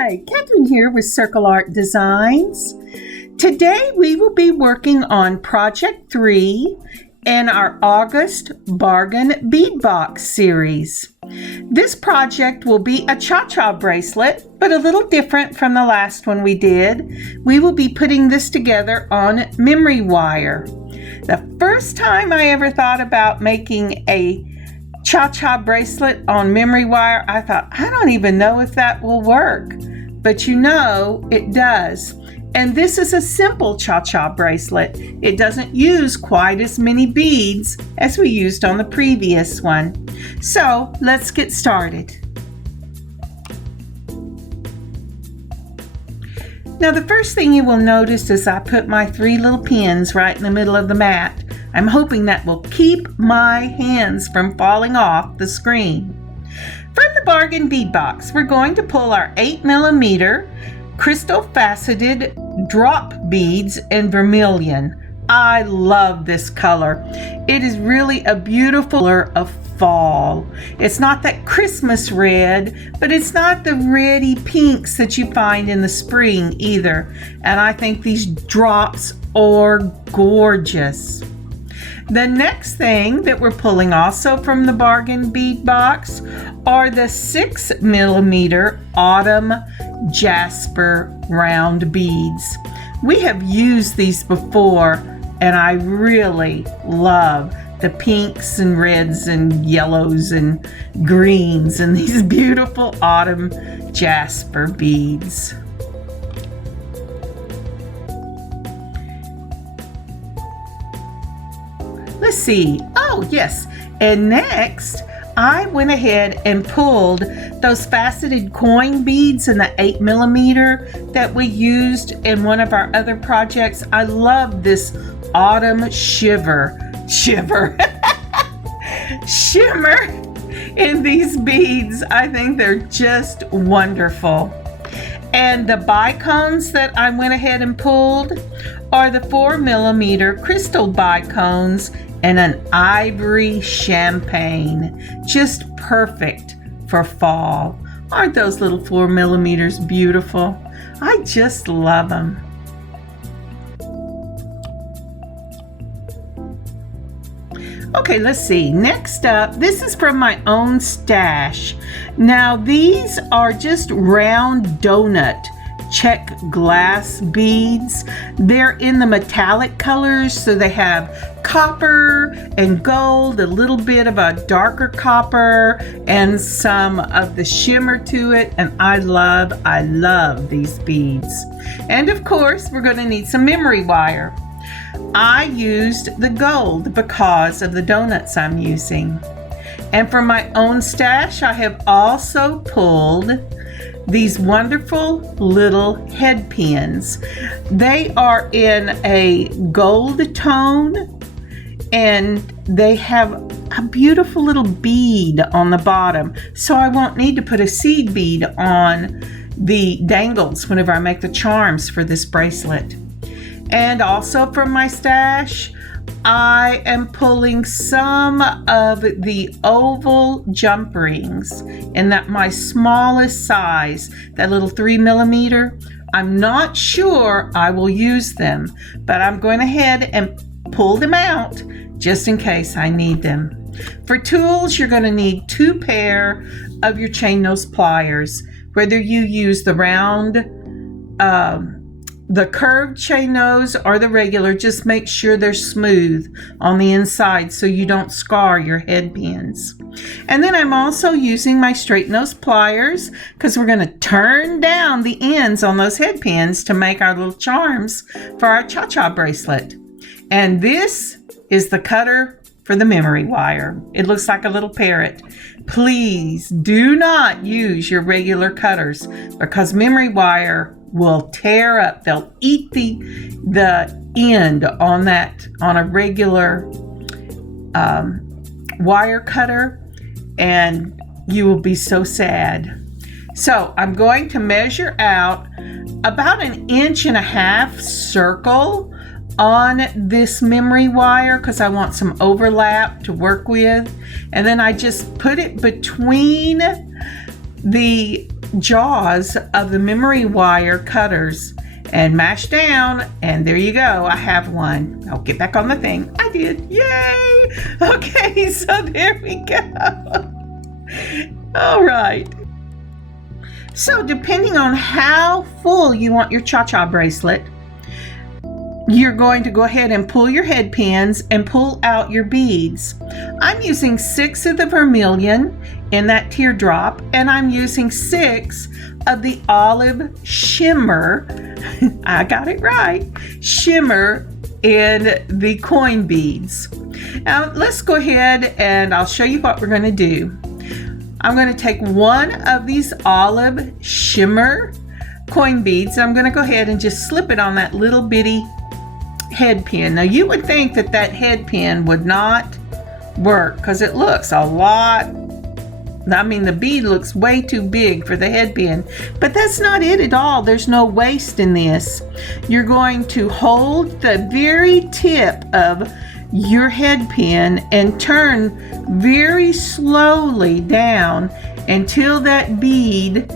Hi, Catherine here with Circle Art Designs. Today we will be working on Project 3 in our August Bargain Bead Box series. This project will be a cha-cha bracelet, but a little different from the last one we did. We will be putting this together on memory wire. The first time I ever thought about making a cha-cha bracelet on memory wire, I thought, I don't even know if that will work. But you know, it does. And this is a simple cha-cha bracelet. It doesn't use quite as many beads as we used on the previous one. So let's get started. Now the first thing you will notice is I put my 3 little pins right in the middle of the mat. I'm hoping that will keep my hands from falling off the screen. From the Bargain Bead Box, we're going to pull our 8mm crystal faceted drop beads in vermilion. I love this color. It is really a beautiful color of fall. It's not that Christmas red, but it's not the reddy pinks that you find in the spring either. And I think these drops are gorgeous. The next thing that we're pulling also from the Bargain Bead Box are the 6mm autumn jasper round beads. We have used these before and I really love the pinks and reds and yellows and greens and these beautiful autumn jasper beads. Let's see. Oh, yes. And next, I went ahead and pulled those faceted coin beads in the 8mm that we used in one of our other projects. I love this autumn shimmer in these beads. I think they're just wonderful. And the bicones that I went ahead and pulled are the 4mm crystal bicones and an ivory champagne. Just perfect for fall. Aren't those little 4mm beautiful? I just love them. Okay, let's see. Next up, this is from my own stash. Now, these are just round donut Czech glass beads. They're in the metallic colors, so they have copper and gold, a little bit of a darker copper, and some of the shimmer to it. And I love these beads. And of course, we're going to need some memory wire. I used the gold because of the donuts I'm using. And from my own stash, I have also pulled these wonderful little headpins. They are in a gold tone and they have a beautiful little bead on the bottom. So I won't need to put a seed bead on the dangles whenever I make the charms for this bracelet. And also from my stash, I am pulling some of the oval jump rings in that my smallest size, that little 3mm. I'm not sure I will use them, but I'm going ahead and pull them out just in case I need them. For tools, you're going to need 2 pair of your chain nose pliers, whether you use the round the curved chain nose or the regular. Just make sure they're smooth on the inside so you don't scar your head pins. And then I'm also using my straight nose pliers because we're going to turn down the ends on those head pins to make our little charms for our cha-cha bracelet. And this is the cutter for the memory wire. It looks like a little parrot. Please do not use your regular cutters because memory wire will tear up. They'll eat the end on a regular wire cutter, and you will be so sad. So I'm going to measure out about 1.5 inch circle on this memory wire because I want some overlap to work with, and then I just put it between the jaws of the memory wire cutters and mash down, and there you go. I have one. I'll get back on the thing. I did. Yay! Okay, so there we go. All right. So depending on how full you want your cha-cha bracelet, you're going to go ahead and pull your head pins and pull out your beads. I'm using 6 of the vermillion in that teardrop, and I'm using 6 of the olive shimmer. I got it right. Shimmer in the coin beads. Now let's go ahead and I'll show you what we're going to do. I'm going to take one of these olive shimmer coin beads. I'm going to go ahead and just slip it on that little bitty head pin. Now you would think that that head pin would not work because it looks a lot, I mean the bead looks way too big for the head pin, but that's not it at all. There's no waste in this. You're going to hold the very tip of your head pin and turn very slowly down until that bead,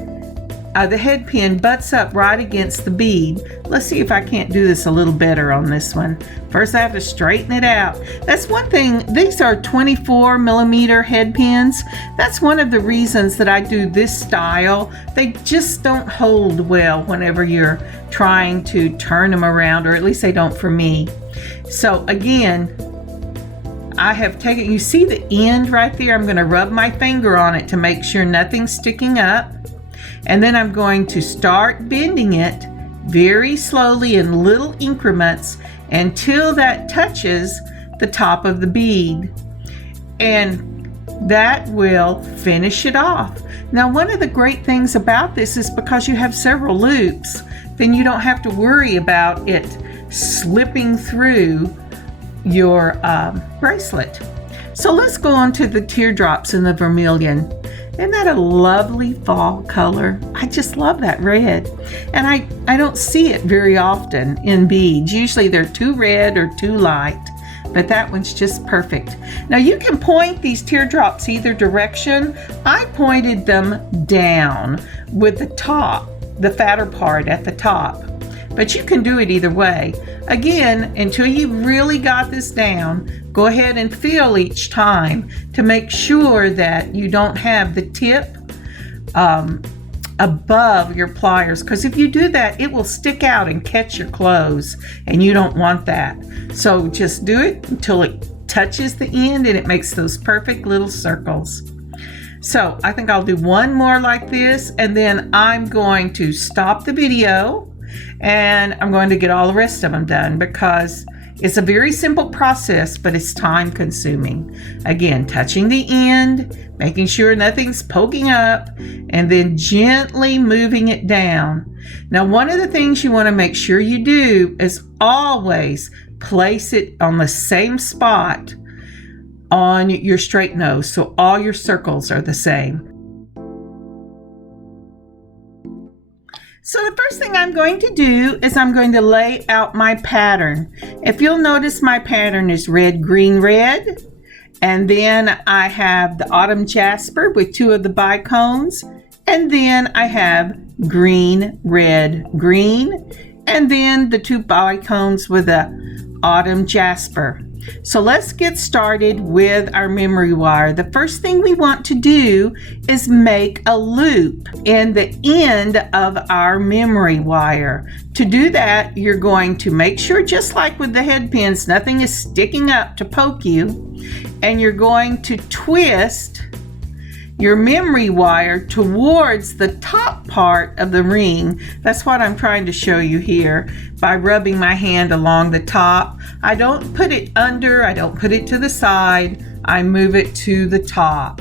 the head pin butts up right against the bead. Let's see if I can't do this a little better on this one. First I have to straighten it out. That's one thing, these are 24 millimeter head pins. That's one of the reasons that I do this style. They just don't hold well whenever you're trying to turn them around, or at least they don't for me. So again, I have taken, you see the end right there? I'm going to rub my finger on it to make sure nothing's sticking up. And then I'm going to start bending it very slowly in little increments until that touches the top of the bead. And that will finish it off. Now, one of the great things about this is because you have several loops, then you don't have to worry about it slipping through your bracelet. So let's go on to the teardrops in the vermilion. Isn't that a lovely fall color? I just love that red. And I don't see it very often in beads. Usually they're too red or too light, but that one's just perfect. Now you can point these teardrops either direction. I pointed them down with the top, the fatter part at the top. But you can do it either way. Again, until you've really got this down, go ahead and feel each time to make sure that you don't have the tip above your pliers, because if you do that, it will stick out and catch your clothes, and you don't want that. So just do it until it touches the end and it makes those perfect little circles. So I think I'll do one more like this, and then I'm going to stop the video and I'm going to get all the rest of them done, because it's a very simple process, but it's time consuming. Again, touching the end, making sure nothing's poking up, and then gently moving it down. Now, one of the things you want to make sure you do is always place it on the same spot on your straight nose, so all your circles are the same. So the first thing I'm going to do is I'm going to lay out my pattern. If you'll notice, my pattern is red, green, red. And then I have the autumn jasper with 2 of the bicones. And then I have green, red, green. And then the 2 bicones with the autumn jasper. So let's get started with our memory wire. The first thing we want to do is make a loop in the end of our memory wire. To do that, you're going to make sure, just like with the head pins, nothing is sticking up to poke you. And you're going to twist your memory wire towards the top part of the ring. That's what I'm trying to show you here by rubbing my hand along the top. I don't put it under, I don't put it to the side, I move it to the top.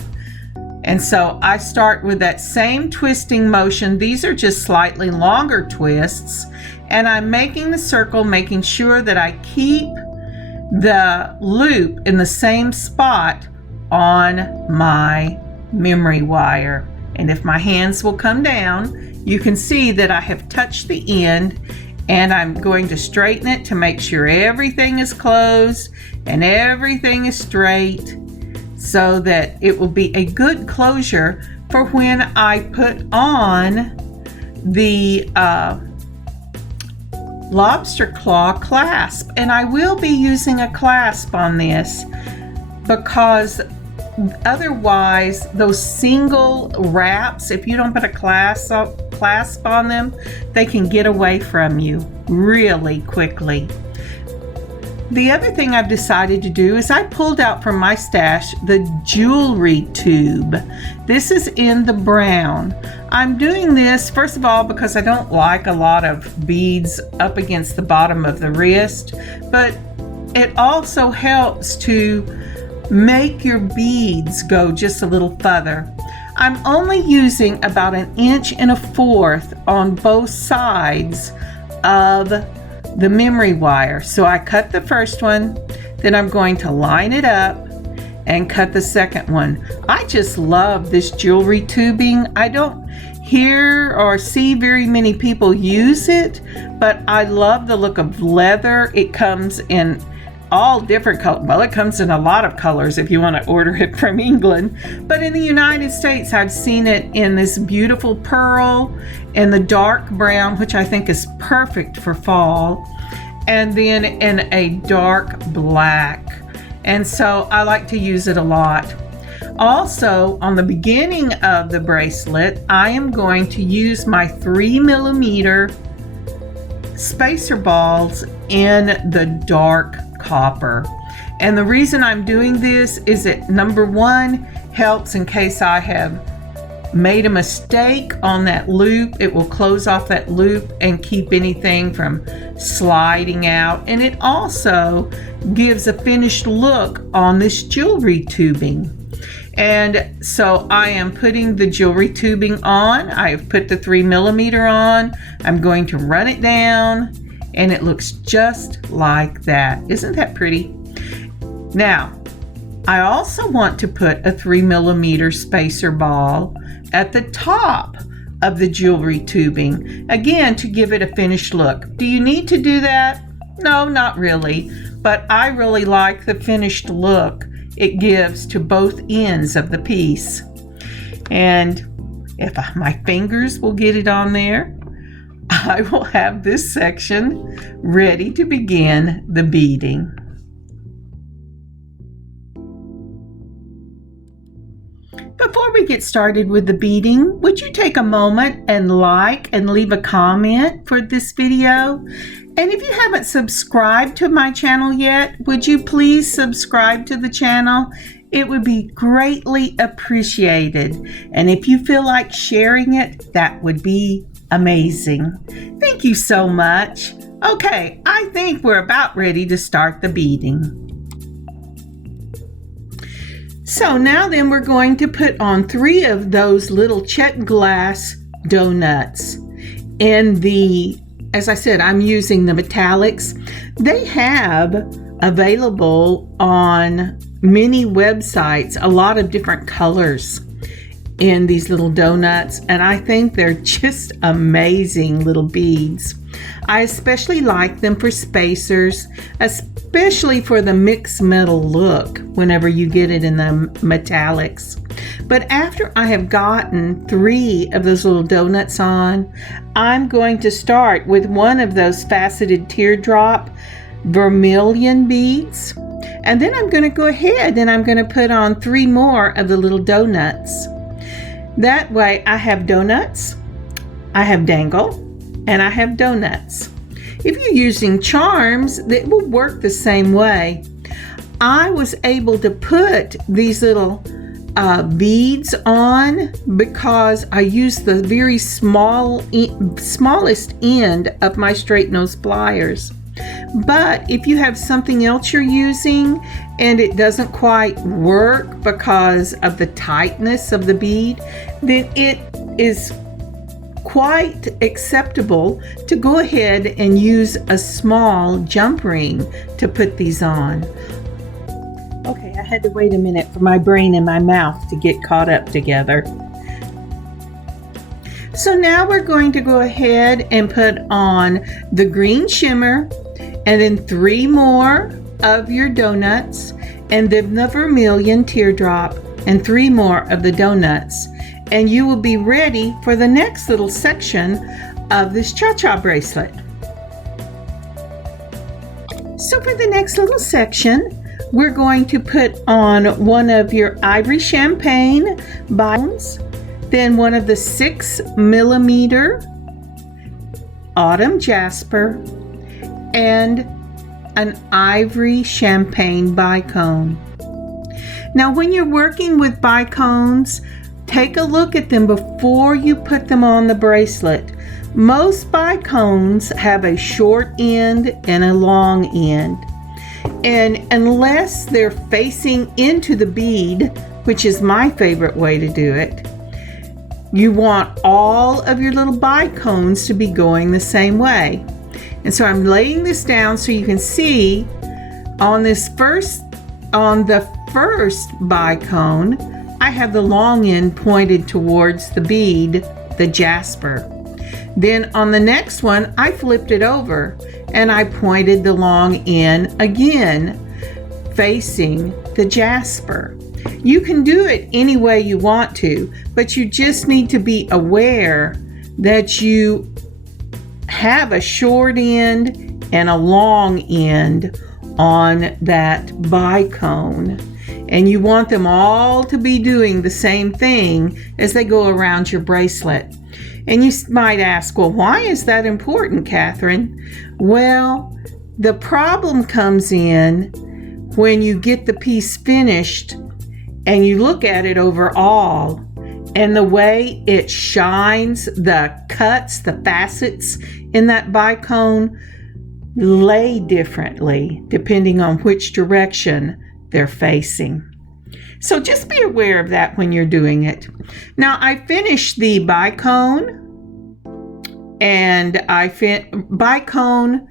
And so I start with that same twisting motion. These are just slightly longer twists, and I'm making the circle, making sure that I keep the loop in the same spot on my memory wire. And if my hands will come down, you can see that I have touched the end, and I'm going to straighten it to make sure everything is closed and everything is straight, so that it will be a good closure for when I put on the lobster claw clasp. And I will be using a clasp on this because otherwise those single wraps, if you don't put a clasp on them, they can get away from you really quickly. The other thing I've decided to do is I pulled out from my stash the jewelry tube. This is in the brown. I'm doing this first of all because I don't like a lot of beads up against the bottom of the wrist, but it also helps to make your beads go just a little further. I'm only using about 1 1/4 inches on both sides of the memory wire. So I cut the first one, then I'm going to line it up and cut the second one. I just love this jewelry tubing. I don't hear or see very many people use it, but I love the look of leather. It comes in all different colors. Well, it comes in a lot of colors if you want to order it from England. But in the United States, I've seen it in this beautiful pearl and the dark brown, which I think is perfect for fall, and then in a dark black. And so I like to use it a lot. Also, on the beginning of the bracelet, I am going to use my 3mm spacer balls in the dark copper. And the reason I'm doing this is it, number one, helps in case I have made a mistake on that loop. It will close off that loop and keep anything from sliding out. And it also gives a finished look on this jewelry tubing. And so I am putting the jewelry tubing on. I have put the 3mm on. I'm going to run it down, and it looks just like that. Isn't that pretty? Now, I also want to put a 3mm spacer ball at the top of the jewelry tubing, again, to give it a finished look. Do you need to do that? No, not really, but I really like the finished look it gives to both ends of the piece. And if my fingers will get it on there, I will have this section ready to begin the beading. Before we get started with the beading, would you take a moment and like and leave a comment for this video? And if you haven't subscribed to my channel yet, would you please subscribe to the channel? It would be greatly appreciated. And if you feel like sharing it, that would be amazing. Thank you so much. Okay, I think we're about ready to start the beading. So now then we're going to put on 3 of those little check glass donuts in the, as I said, I'm using the metallics. They have available on many websites a lot of different colors in these little donuts, and I think they're just amazing little beads. I especially like them for spacers, especially for the mixed metal look whenever you get it in the metallics. But after I have gotten 3 of those little donuts on, I'm going to start with one of those faceted teardrop vermillion beads, and then I'm going to go ahead and I'm going to put on 3 more of the little donuts. That way I have donuts, I have dangle, and I have donuts. If you're using charms, it will work the same way. I was able to put these little beads on because I used the very smallest end of my straight nose pliers. But if you have something else you're using and it doesn't quite work because of the tightness of the bead, then it is quite acceptable to go ahead and use a small jump ring to put these on. Okay, I had to wait a minute for my brain and my mouth to get caught up together. So now we're going to go ahead and put on the green shimmer, and then 3 more of your donuts, and then the vermilion teardrop, and 3 more of the donuts. and you will be ready for the next little section of this cha-cha bracelet. So for the next little section, we're going to put on one of your ivory champagne bones, then one of the 6mm autumn jasper, and an ivory champagne bicone. Now when you're working with bicones, take a look at them before you put them on the bracelet. Most bicones have a short end and a long end. And unless they're facing into the bead, which is my favorite way to do it, you want all of your little bicones to be going the same way. And so I'm laying this down so you can see on the first bicone, I have the long end pointed towards the bead, the jasper. Then on the next one, I flipped it over and I pointed the long end again, facing the jasper. You can do it any way you want to, but you just need to be aware that you have a short end and a long end on that bicone. And you want them all to be doing the same thing as they go around your bracelet. And you might ask, well, why is that important, Catherine? Well, the problem comes in when you get the piece finished and you look at it overall, and the way it shines, the cuts, the facets in that bicone lay differently depending on which direction they're facing. So just be aware of that when you're doing it. Now I finished the bicone, and bicone,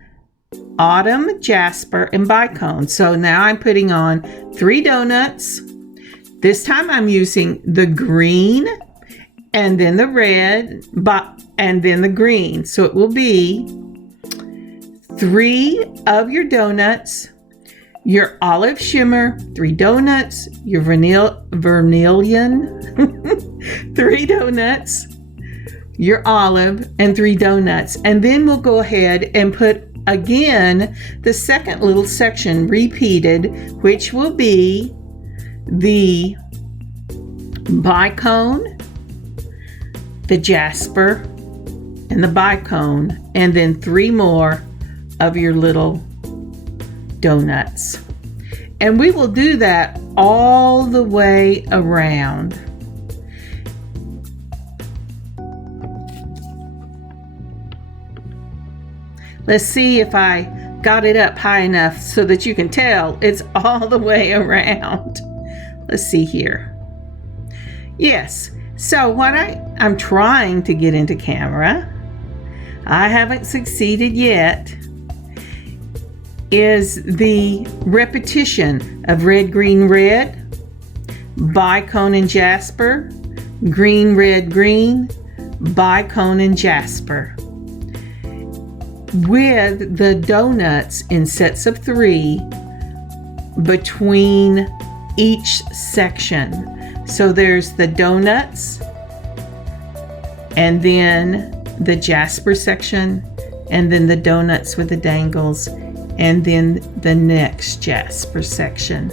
autumn, jasper, and bicone. So now I'm putting on 3 donuts. This time I'm using the green and then the red and then the green. So it will be 3 of your donuts, your olive shimmer, 3 donuts, your vermillion, 3 donuts, your olive, and 3 donuts. And then we'll go ahead and put again the second little section repeated, which will be the bicone, the jasper, and the bicone, and then 3 more of your little donuts. And we will do that all the way around. Let's see if I got it up high enough so that you can tell it's all the way around. Let's see here. Yes, so what I'm trying to get into camera, I haven't succeeded yet, is the repetition of red, green, red, bicone and jasper, green, red, green, bicone and jasper, with the donuts in sets of 3 between each section. So there's the donuts, and then the jasper section, and then the donuts with the dangles, and then the next jasper section.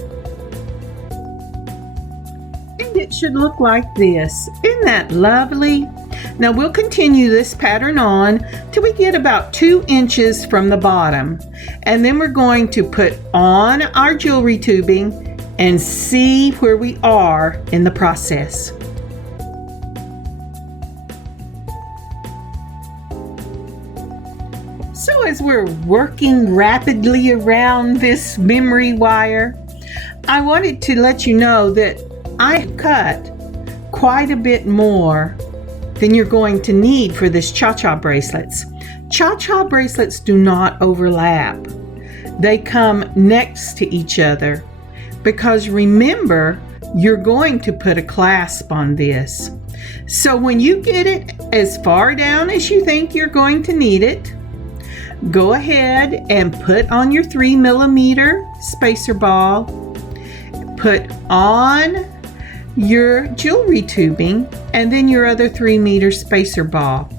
And it should look like this. Isn't that lovely? Now we'll continue this pattern on till we get about 2 inches from the bottom, and then we're going to put on our jewelry tubing and see where we are in the process. So as we're working rapidly around this memory wire, I wanted to let you know that I cut quite a bit more than you're going to need for this cha-cha bracelets. Cha-cha bracelets do not overlap. They come next to each other because remember, you're going to put a clasp on this. So when you get it as far down as you think you're going to need it, go ahead and put on your 3mm spacer ball, put on your jewelry tubing and then your other 3-meter spacer ball.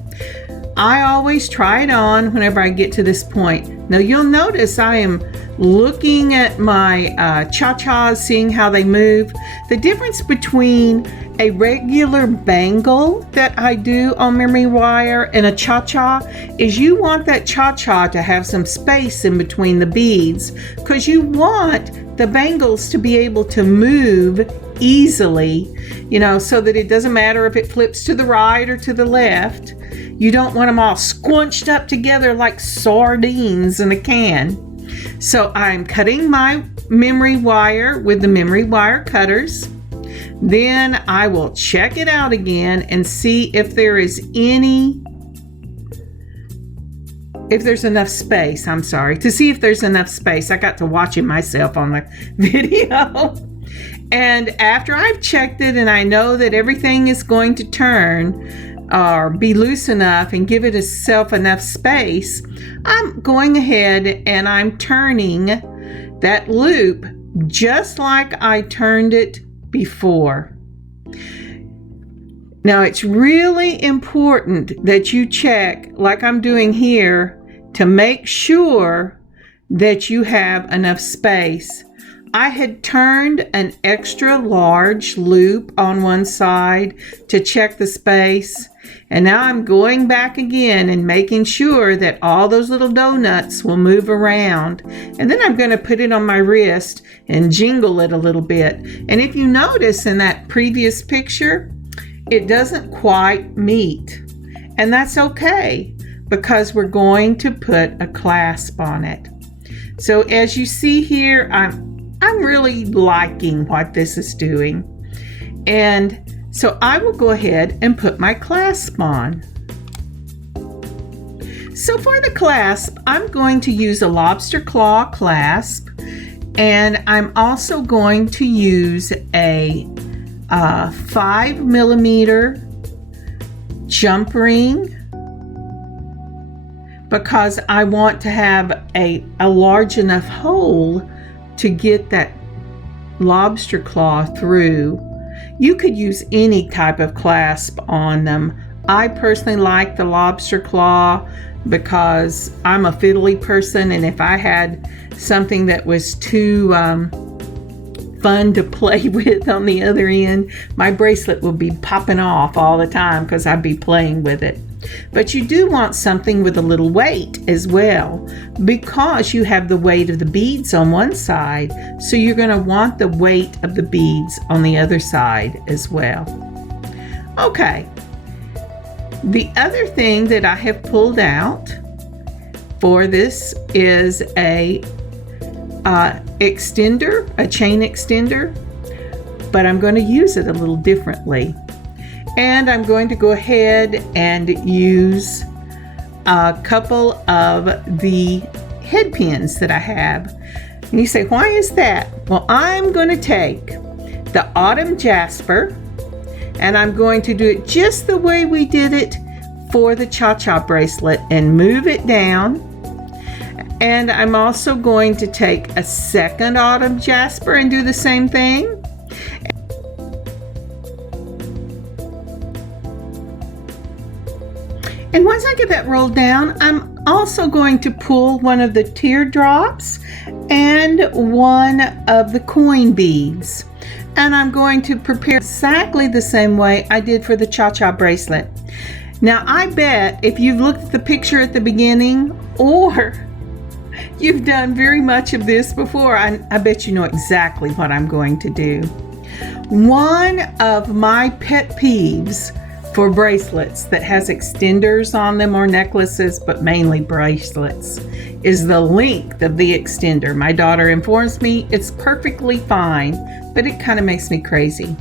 I always try it on whenever I get to this point. Now you'll notice I am looking at my cha-chas, seeing how they move. The difference between a regular bangle that I do on memory wire and a cha-cha is you want that cha-cha to have some space in between the beads, because you want the bangles to be able to move easily, you know, so that it doesn't matter if it flips to the right or to the left. You don't want them all squunched up together like sardines in a can. So I'm cutting my memory wire with the memory wire cutters. Then I will check it out again and see if there's enough space. I'm sorry, to see if there's enough space. I got to watching myself on the video. And after I've checked it and I know that everything is going to turn or be loose enough and give itself enough space, I'm going ahead and I'm turning that loop just like I turned it before. Now it's really important that you check, like I'm doing here, to make sure that you have enough space. I had turned an extra large loop on one side to check the space, and now I'm going back again and making sure that all those little donuts will move around. And then I'm going to put it on my wrist and jingle it a little bit. And if you notice in that previous picture, it doesn't quite meet. And that's okay, because we're going to put a clasp on it. So as you see here, I'm really liking what this is doing. And so I will go ahead and put my clasp on. So for the clasp, I'm going to use a lobster claw clasp, and I'm also going to use a 5mm jump ring, because I want to have a large enough hole to get that lobster claw through. You could use any type of clasp on them. I personally like the lobster claw because I'm a fiddly person, and if I had something that was too fun to play with on the other end, my bracelet would be popping off all the time because I'd be playing with it. But you do want something with a little weight as well, because you have the weight of the beads on one side, so you're going to want the weight of the beads on the other side as well. Okay, the other thing that I have pulled out for this is a extender, a chain extender, but I'm going to use it a little differently. And I'm going to go ahead and use a couple of the headpins that I have. And you say, why is that? Well, I'm going to take the autumn jasper, and I'm going to do it just the way we did it for the cha-cha bracelet and move it down. And I'm also going to take a second autumn jasper and do the same thing. And once I get that rolled down, I'm also going to pull one of the teardrops and one of the coin beads. And I'm going to prepare exactly the same way I did for the cha-cha bracelet. Now, I bet if you've looked at the picture at the beginning, or you've done very much of this before, I bet you know exactly what I'm going to do. One of my pet peeves for bracelets that has extenders on them, or necklaces, but mainly bracelets, is the length of the extender. My daughter informs me it's perfectly fine, but it kind of makes me crazy.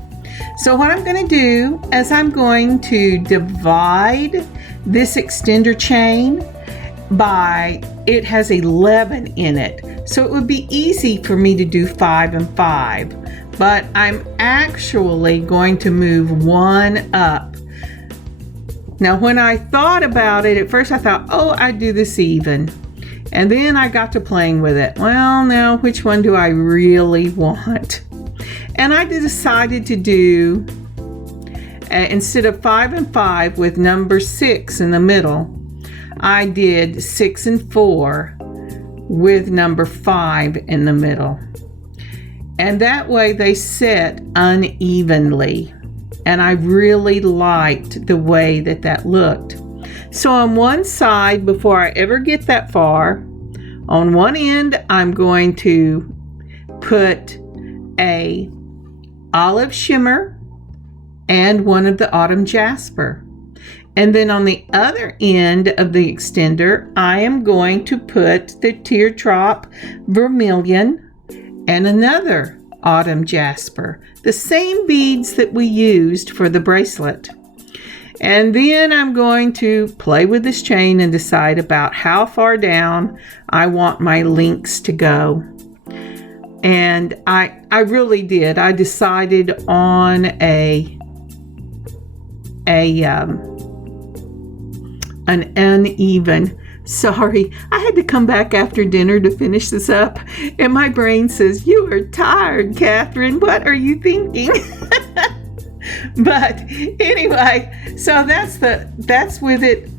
So what I'm going to do is I'm going to divide this extender chain by, it has 11 in it, so it would be easy for me to do 5 and 5, but I'm actually going to move one up. Now, when I thought about it, at first I thought, oh, I'd do this even. And then I got to playing with it. Well, now, which one do I really want? And I decided to do, instead of 5 and 5 with number 6 in the middle, I did 6 and 4 with number 5 in the middle. And that way they set unevenly. And I really liked the way that that looked. So on one side, before I ever get that far, on one end, I'm going to put a olive shimmer and one of the autumn jasper. And then on the other end of the extender, I am going to put the teardrop vermillion and another autumn jasper, the same beads that we used for the bracelet. And then I'm going to play with this chain and decide about how far down I want my links to go. And I really did. I decided on an uneven. Sorry, I had to come back after dinner to finish this up, and my brain says, "You are tired, Catherine. What are you thinking?" But anyway, so that's with it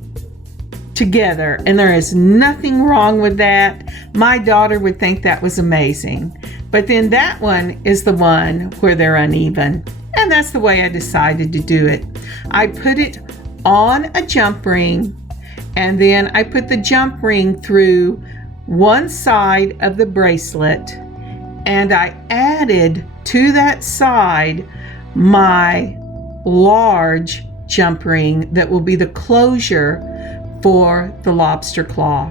together, and there is nothing wrong with that. My daughter would think that was amazing. But then that one is the one where they're uneven, and that's the way I decided to do it. I put it on a jump ring, and then I put the jump ring through one side of the bracelet, and I added to that side my large jump ring that will be the closure for the lobster claw.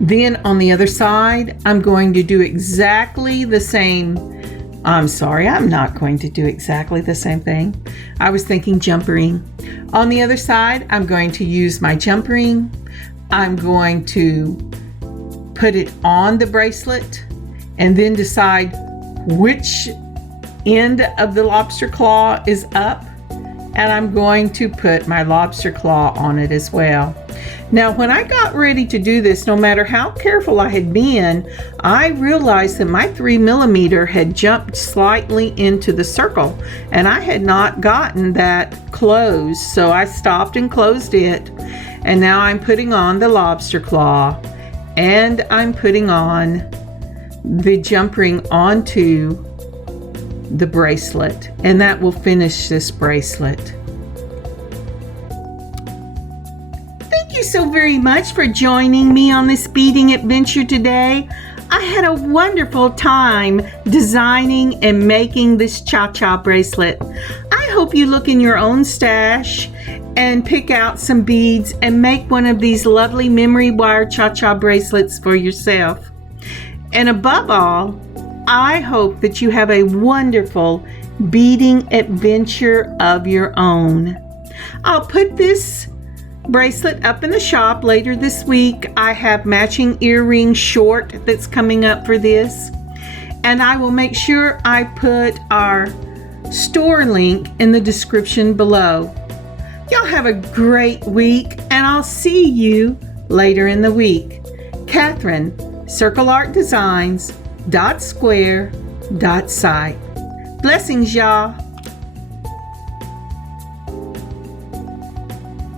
Then on the other side, I'm going to do exactly the same. I'm sorry, I'm not going to do exactly the same thing. I was thinking jump ring. On the other side, I'm going to use my jump ring. I'm going to put it on the bracelet and then decide which end of the lobster claw is up. And I'm going to put my lobster claw on it as well. Now, when I got ready to do this, no matter how careful I had been, I realized that my 3mm had jumped slightly into the circle, and I had not gotten that closed. So I stopped and closed it, and now I'm putting on the lobster claw, and I'm putting on the jump ring onto the bracelet, and that will finish this bracelet. Thank you so very much for joining me on this beading adventure today. I had a wonderful time designing and making this cha-cha bracelet. I hope you look in your own stash and pick out some beads and make one of these lovely memory wire cha-cha bracelets for yourself. And above all, I hope that you have a wonderful beading adventure of your own. I'll put this bracelet up in the shop later this week. I have matching earring short that's coming up for this. And I will make sure I put our store link in the description below. Y'all have a great week, and I'll see you later in the week. Catherine, CircleArtDesigns.square.site. Blessings, y'all.